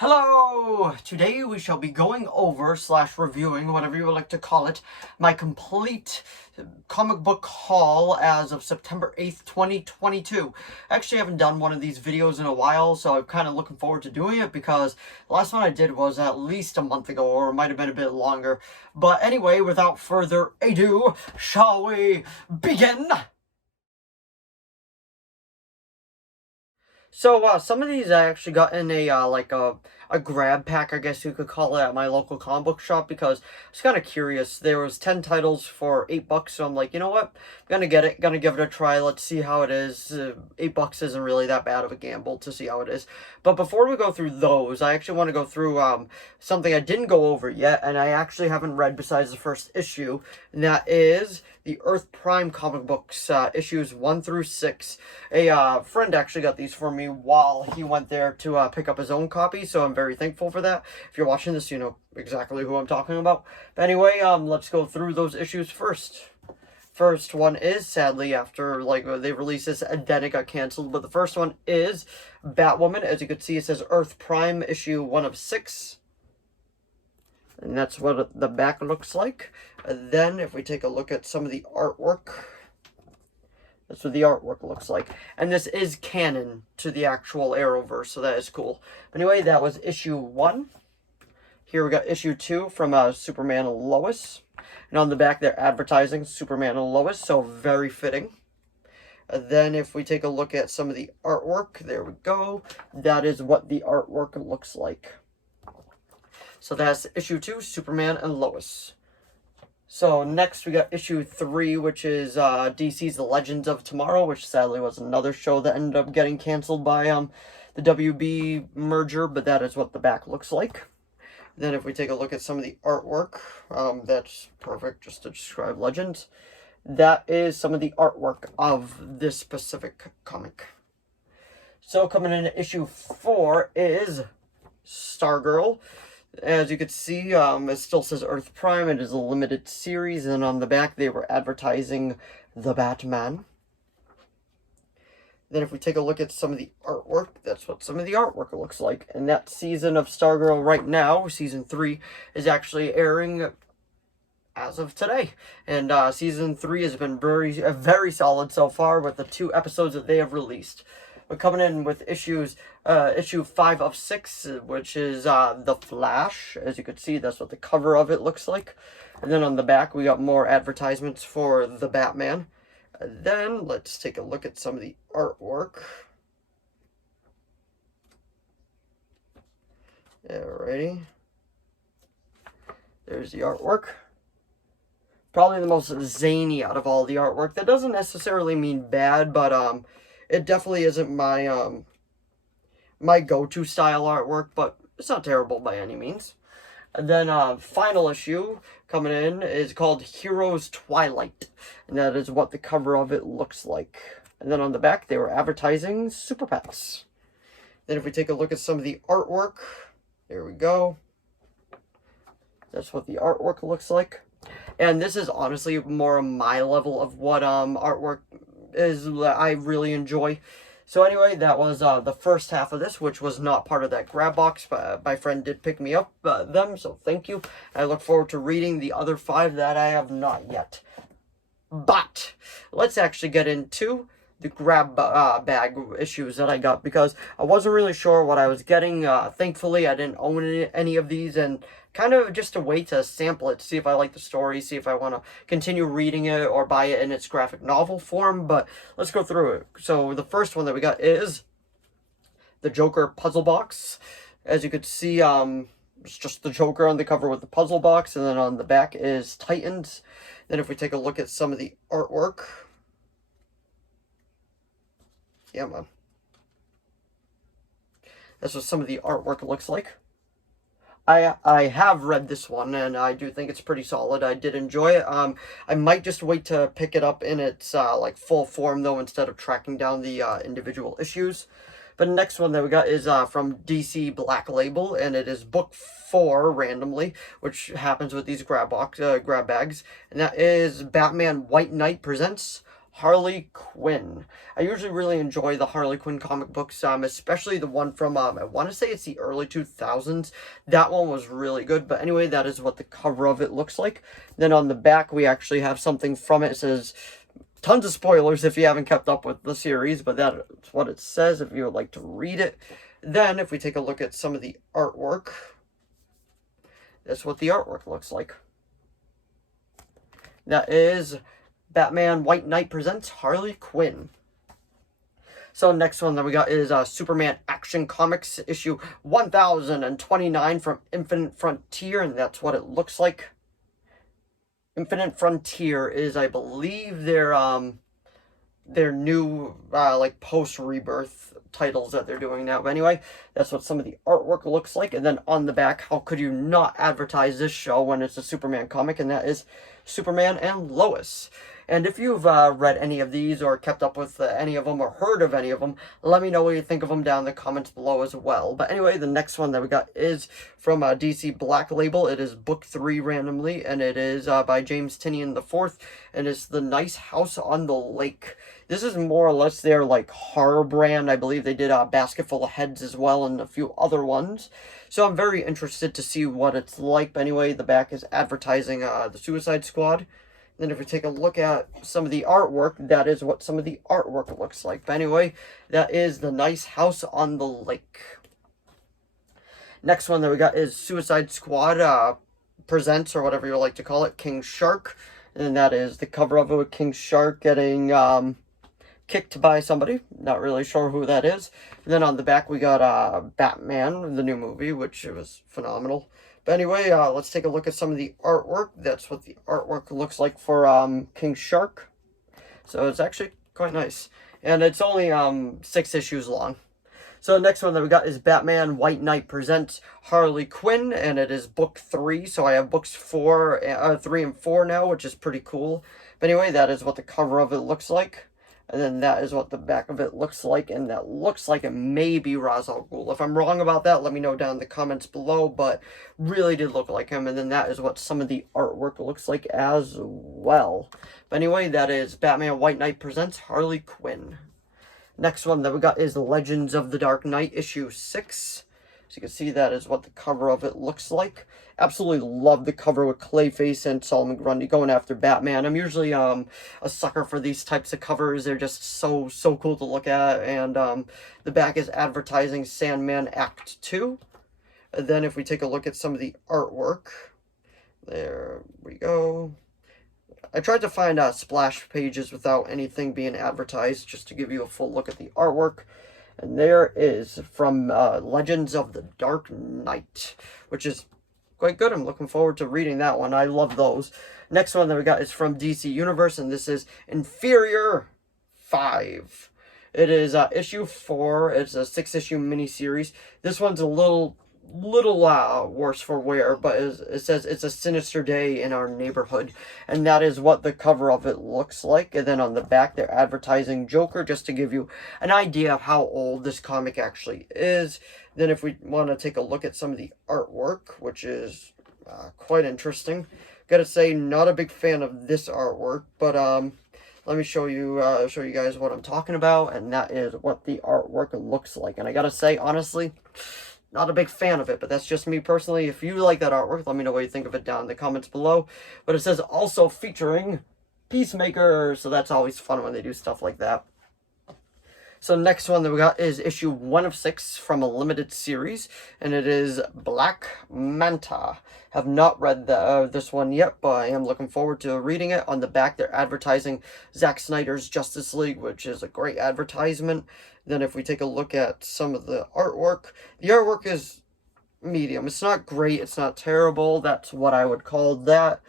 Hello! Today we shall be going over / reviewing, whatever you would like to call it, my complete comic book haul as of September 8th, 2022. Actually, I haven't done one of these videos in a while, so I'm kind of looking forward to doing it because the last one I did was at least a month ago, or it might have been a bit longer. But anyway, without further ado, shall we begin? So, some of these I actually got in a grab pack, I guess you could call it, at my local comic book shop because I was kind of curious. There was 10 titles for $8, so I'm like, you know what? I'm gonna get it, gonna give it a try. Let's see how it is. $8 isn't really that bad of a gamble to see how it is. But before we go through those, I actually want to go through something I didn't go over yet, and I actually haven't read besides the first issue, and that is the Earth Prime comic books, issues 1 through 6. A friend actually got these for me while he went there to pick up his own copy, so I'm very thankful for that. If you're watching this, you know exactly who I'm talking about. But anyway, let's go through those issues first. First one is, sadly, after they released this, and then it got canceled, but the first one is Batwoman. As you can see, it says Earth Prime issue 1 of 6. And that's what the back looks like. And then, if we take a look at some of the artwork, that's what the artwork looks like. And this is canon to the actual Arrowverse, so that is cool. Anyway, that was issue 1. Here we got issue 2 from Superman and Lois. And on the back, they're advertising Superman and Lois, so very fitting. And then if we take a look at some of the artwork, there we go. That is what the artwork looks like. So that's issue 2, Superman and Lois. So next we got issue 3, which is DC's The Legends of Tomorrow, which sadly was another show that ended up getting canceled by the WB merger, but that is what the back looks like. Then if we take a look at some of the artwork, that's perfect just to describe Legends. That is some of the artwork of this specific comic. So coming in at issue 4 is Stargirl. As you can see, it still says Earth Prime. It is a limited series, and on the back they were advertising the Batman. Then if we take a look at some of the artwork, that's what some of the artwork looks like. And that season of Stargirl right now, season 3, is actually airing as of today. And season 3 has been very solid so far with the 2 episodes that they have released. We're coming in with issue 5 of 6, which is The Flash. As you can see, that's what the cover of it looks like. And then on the back, we got more advertisements for the Batman. And then, let's take a look at some of the artwork. Alrighty. There's the artwork. Probably the most zany out of all the artwork. That doesn't necessarily mean bad, but it definitely isn't my my go-to style artwork, but it's not terrible by any means. And then final issue coming in is called Heroes Twilight, and that is what the cover of it looks like. And then on the back, they were advertising Super Pets. Then if we take a look at some of the artwork, there we go. That's what the artwork looks like. And this is honestly more my level of what artwork is I really enjoy. So anyway, that was the first half of this, which was not part of that grab box, but my friend did pick me up them, so thank you. I look forward to reading the other 5 that I have not yet. But let's actually get into the grab bag issues that I got, because I wasn't really sure what I was getting. Thankfully, I didn't own any of these, and kind of just a way to sample it, see if I like the story, see if I want to continue reading it or buy it in its graphic novel form. But let's go through it. So the first one that we got is the Joker puzzle box. As you could see, it's just the Joker on the cover with the puzzle box, and then on the back is Titans. Then if we take a look at some of the artwork, yeah, man, that's what some of the artwork looks like. I have read this one, and I do think it's pretty solid. I did enjoy it. I might just wait to pick it up in its full form, though, instead of tracking down the individual issues. But the next one that we got is from DC Black Label, and it is book 4 randomly, which happens with these grab bags, and that is Batman White Knight presents Harley Quinn. I usually really enjoy the Harley Quinn comic books, especially the one from, I want to say it's the early 2000s. That one was really good, but anyway, that is what the cover of it looks like. Then on the back, we actually have something from it. It says, tons of spoilers if you haven't kept up with the series, but that's what it says if you would like to read it. Then, if we take a look at some of the artwork, that's what the artwork looks like. That is Batman White Knight presents Harley Quinn. So next one that we got is Superman Action Comics issue 1029 from Infinite Frontier, and that's what it looks like. Infinite Frontier is, I believe, their new like post-rebirth titles that they're doing now. But anyway, that's what some of the artwork looks like. And then on the back, how could you not advertise this show when it's a Superman comic? And that is Superman and Lois. And if you've read any of these or kept up with any of them or heard of any of them, let me know what you think of them down in the comments below as well. But anyway, the next one that we got is from DC Black Label. It is book 3 randomly, and it is by James Tynion IV, and it's The Nice House on the Lake. This is more or less their like horror brand. I believe they did a Basket Full of Heads as well and a few other ones. So I'm very interested to see what it's like. But anyway, the back is advertising the Suicide Squad. Then if we take a look at some of the artwork, that is what some of the artwork looks like. But anyway, that is The Nice House on the Lake. Next one that we got is Suicide Squad presents, or whatever you like to call it, King Shark. And that is the cover of it with King Shark getting kicked by somebody. Not really sure who that is. And then on the back we got Batman, the new movie, which was phenomenal. But anyway, let's take a look at some of the artwork. That's what the artwork looks like for King Shark. So it's actually quite nice. And it's only 6 issues long. So the next one that we got is Batman White Knight presents Harley Quinn, and it is book 3. So I have books 3 and 4 now, which is pretty cool. But anyway, that is what the cover of it looks like. And then that is what the back of it looks like, and that looks like it may be Ra's al Ghul. If I'm wrong about that, let me know down in the comments below, but really did look like him. And then that is what some of the artwork looks like as well. But anyway, that is Batman White Knight presents Harley Quinn. Next one that we got is Legends of the Dark Knight issue 6. So you can see that is what the cover of it looks like. Absolutely love the cover with Clayface and Solomon Grundy going after Batman. I'm usually a sucker for these types of covers. They're just so cool to look at. And the back is advertising Sandman Act 2. And then if we take a look at some of the artwork, there we go. I tried to find splash pages without anything being advertised, just to give you a full look at the artwork. And there is from Legends of the Dark Knight, which is quite good. I'm looking forward to reading that one. I love those. Next one that we got is from DC Universe, and this is Inferior 5. It is issue 4. It's a 6-issue miniseries. This one's a little worse for wear, but it says it's a sinister day in our neighborhood, and that is what the cover of it looks like. And then on the back they're advertising Joker, just to give you an idea of how old this comic actually is. Then if we want to take a look at some of the artwork, which is quite interesting, gotta say, not a big fan of this artwork, but let me show you guys what I'm talking about, and that is what the artwork looks like. And I gotta say, honestly, not a big fan of it, but that's just me personally. If you like that artwork, let me know what you think of it down in the comments below. But it says also featuring Peacemaker, so that's always fun when they do stuff like that. So next one that we got is issue 1 of 6 from a limited series, and it is Black Manta. Have not read this one yet, but I am looking forward to reading it. On the back, they're advertising Zack Snyder's Justice League, which is a great advertisement. Then if we take a look at some of the artwork is medium. It's not great, it's not terrible. That's what I would call that.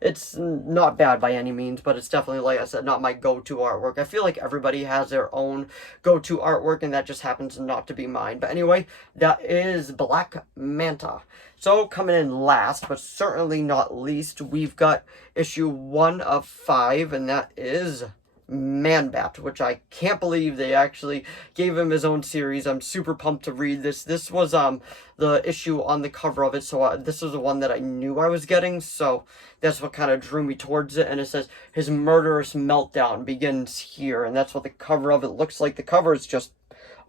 It's not bad by any means, but it's definitely, like I said, not my go-to artwork. I feel like everybody has their own go-to artwork, and that just happens not to be mine. But anyway, that is Black Manta. So, coming in last, but certainly not least, we've got issue 1 of 5, and that is Man-Bat, which I can't believe they actually gave him his own series. I'm super pumped to read this. This was the issue on the cover of it, so this was the one that I knew I was getting, so that's what kind of drew me towards it. And it says his murderous meltdown begins here, and that's what the cover of it looks like. The cover is just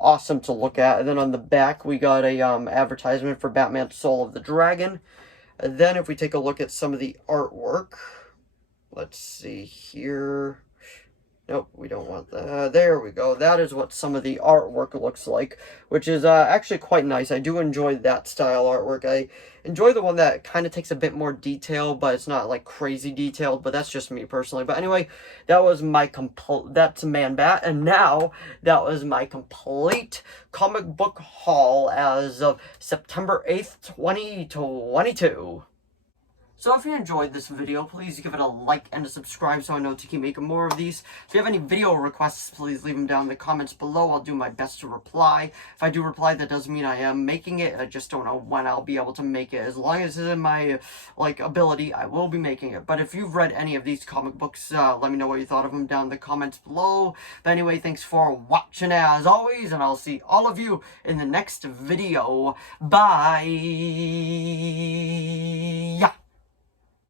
awesome to look at. And then on the back we got a advertisement for Batman Soul of the Dragon. And then if we take a look at some of the artwork, let's see here. Nope, we don't want that. There we go. That is what some of the artwork looks like, which is actually quite nice. I do enjoy that style artwork. I enjoy the one that kind of takes a bit more detail, but it's not like crazy detailed, but that's just me personally. But anyway, that was my that's Man-Bat, and now that was my complete comic book haul as of September 8th, 2022. So if you enjoyed this video, please give it a like and a subscribe so I know to keep making more of these. If you have any video requests, please leave them down in the comments below. I'll do my best to reply. If I do reply, that does mean I am making it. I just don't know when I'll be able to make it. As long as it's in my ability, I will be making it. But if you've read any of these comic books, let me know what you thought of them down in the comments below. But anyway, thanks for watching as always, and I'll see all of you in the next video. Bye!